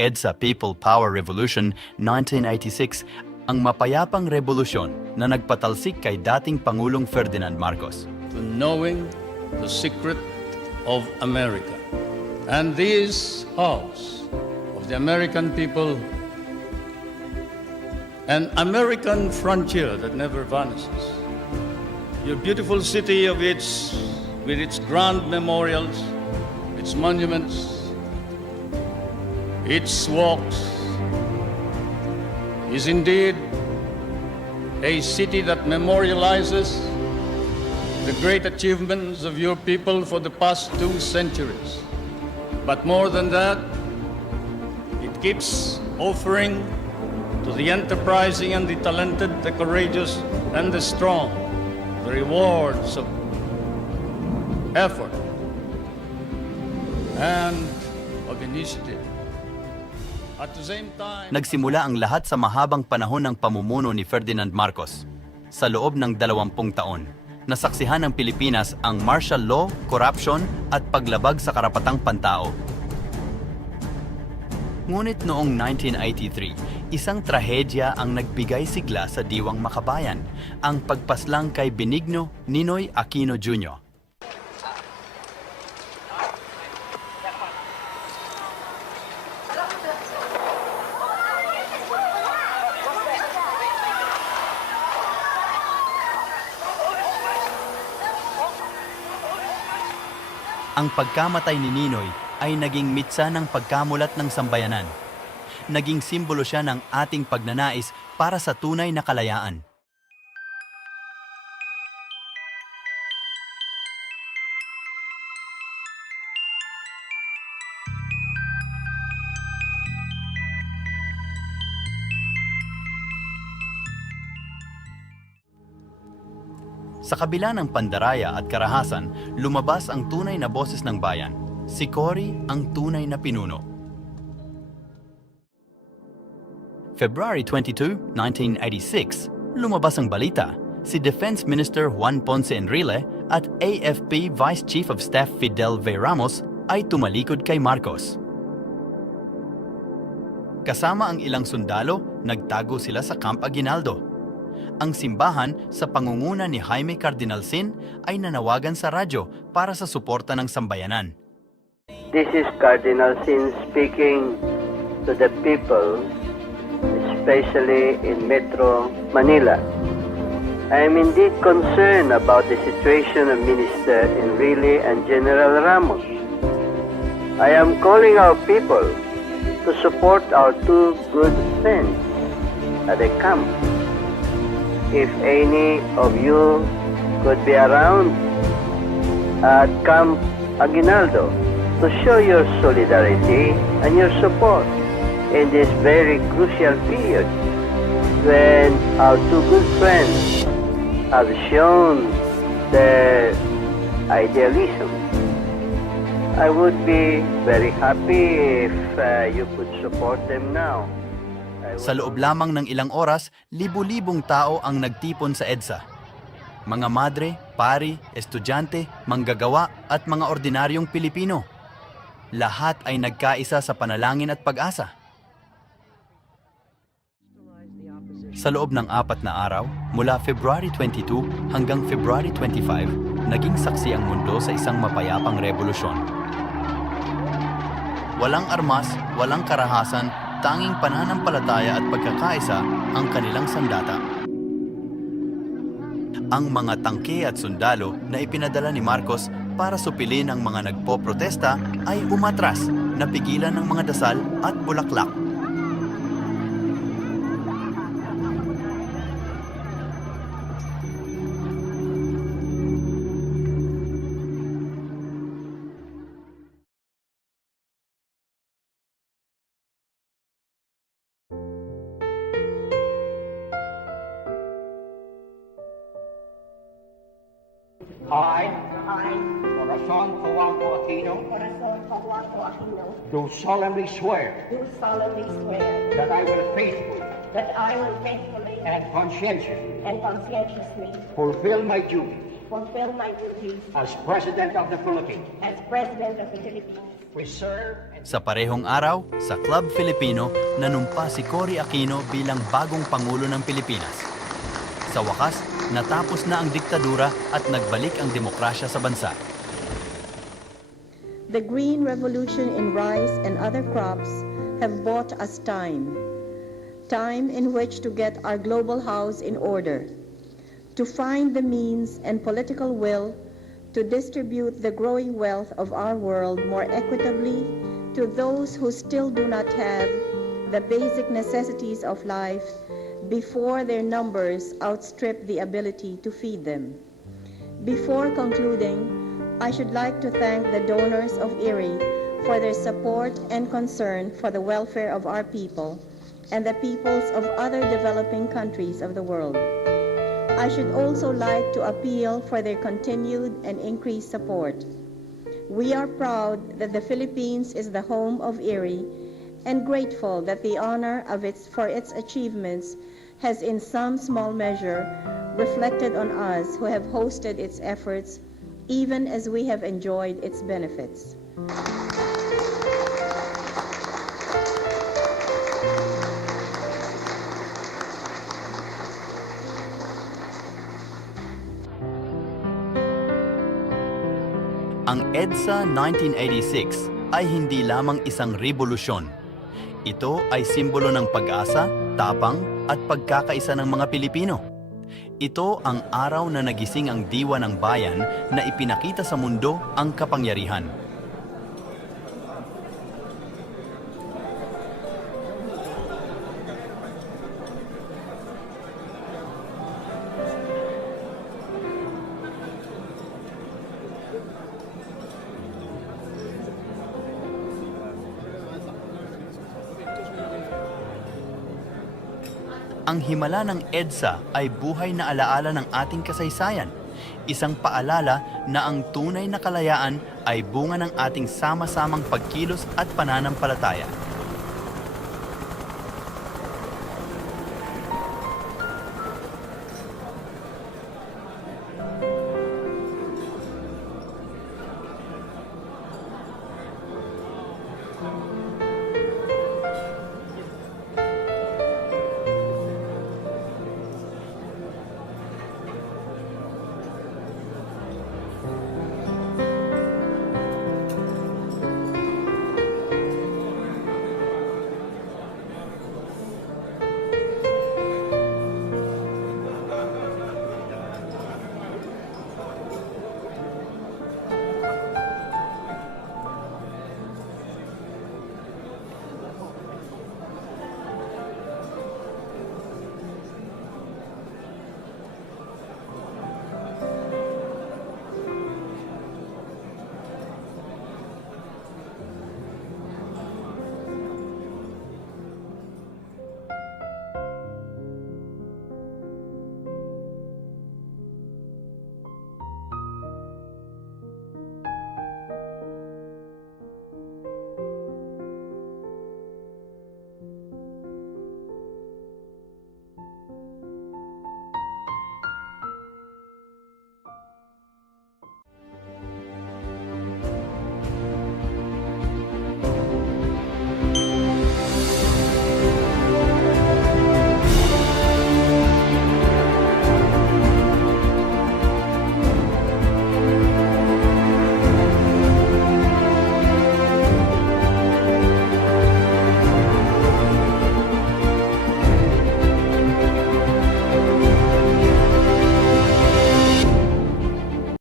EDSA People Power Revolution 1986 ang mapayapang revolusyon na nagpatalsik kay dating Pangulong Ferdinand Marcos. to knowing the secret of America. And this house of the American people, an American frontier that never vanishes. Your beautiful city of its, with its grand memorials, its monuments, its walks, is indeed a city that memorializes the great achievements of your people for the past two centuries. But more than that, it keeps offering to the enterprising and the talented, the courageous and the strong the rewards of effort and of initiative. Nagsimula ang lahat sa mahabang panahon ng pamumuno ni Ferdinand Marcos. Sa loob ng dalawampung taon, nasaksihan ng Pilipinas ang martial law, corruption at paglabag sa karapatang pantao. Ngunit noong 1983, isang trahedya ang nagbigay sigla sa diwang makabayan, ang pagpaslang kay Benigno Ninoy Aquino Jr. Ang pagkamatay ni Ninoy ay naging mitsa ng pagkamulat ng sambayanan. Naging simbolo siya ng ating pagnanais para sa tunay na kalayaan. Sa kabila ng pandaraya at karahasan, lumabas ang tunay na boses ng bayan. Si Cory ang tunay na pinuno. February 22, 1986, lumabas ang balita. Si Defense Minister Juan Ponce Enrile at AFP Vice Chief of Staff Fidel V. Ramos ay tumalikod kay Marcos. Kasama ang ilang sundalo, nagtago sila sa Camp Aguinaldo. Ang simbahan sa pangunguna ni Jaime Cardinal Sin ay nanawagan sa radyo para sa suporta ng sambayanan. This is Cardinal Sin speaking to the people, especially in Metro Manila. I am indeed concerned about the situation of Minister Enrile and General Ramos. I am calling our people to support our two good friends at the camp. If any of you could be around at Camp Aguinaldo to show your solidarity and your support in this very crucial period when our two good friends have shown their idealism. I would be very happy if uh, you could support them now. Sa loob lamang ng ilang oras, libu-libong tao ang nagtipon sa EDSA. Mga madre, pari, estudyante, manggagawa at mga ordinaryong Pilipino. Lahat ay nagkaisa sa panalangin at pag-asa. Sa loob ng apat na araw, mula February 22 hanggang February 25, naging saksi ang mundo sa isang mapayapang revolusyon. Walang armas, walang karahasan, tanging pananampalataya at pagkakaisa ang kanilang sandata. Ang mga tangke at sundalo na ipinadala ni Marcos para supilin ang mga nagpo-protesta ay umatras, napigilan ng mga dasal at bulaklak. Corazon Coaco Aquino, Corazon Paguato Aquino, do solemnly swear do solemnly swear that I will faithfully that I will faithfully and conscientiously and conscientiously fulfill my duties fulfill my duties as President of the Philippines, as President of the Philippines. and Sa parehong araw, sa Club Filipino, nanumpa si Cory Aquino bilang bagong Pangulo ng Pilipinas. Sa wakas, natapos na ang diktadura at nagbalik ang demokrasya sa bansa. The green revolution in rice and other crops have bought us time. Time in which to get our global house in order. To find the means and political will to distribute the growing wealth of our world more equitably to those who still do not have the basic necessities of life before their numbers outstrip the ability to feed them. Before concluding, I should like to thank the donors of Erie for their support and concern for the welfare of our people and the peoples of other developing countries of the world. I should also like to appeal for their continued and increased support. We are proud that the Philippines is the home of Erie and grateful that the honor of its, for its achievements has in some small measure reflected on us who have hosted its efforts even as we have enjoyed its benefits. Ang EDSA 1986 ay hindi lamang isang revolusyon. Ito ay simbolo ng pag-asa, tapang at pagkakaisa ng mga Pilipino. Ito ang araw na nagising ang diwa ng bayan na ipinakita sa mundo ang kapangyarihan. Ang himala ng EDSA ay buhay na alaala ng ating kasaysayan. Isang paalala na ang tunay na kalayaan ay bunga ng ating sama-samang pagkilos at pananampalataya.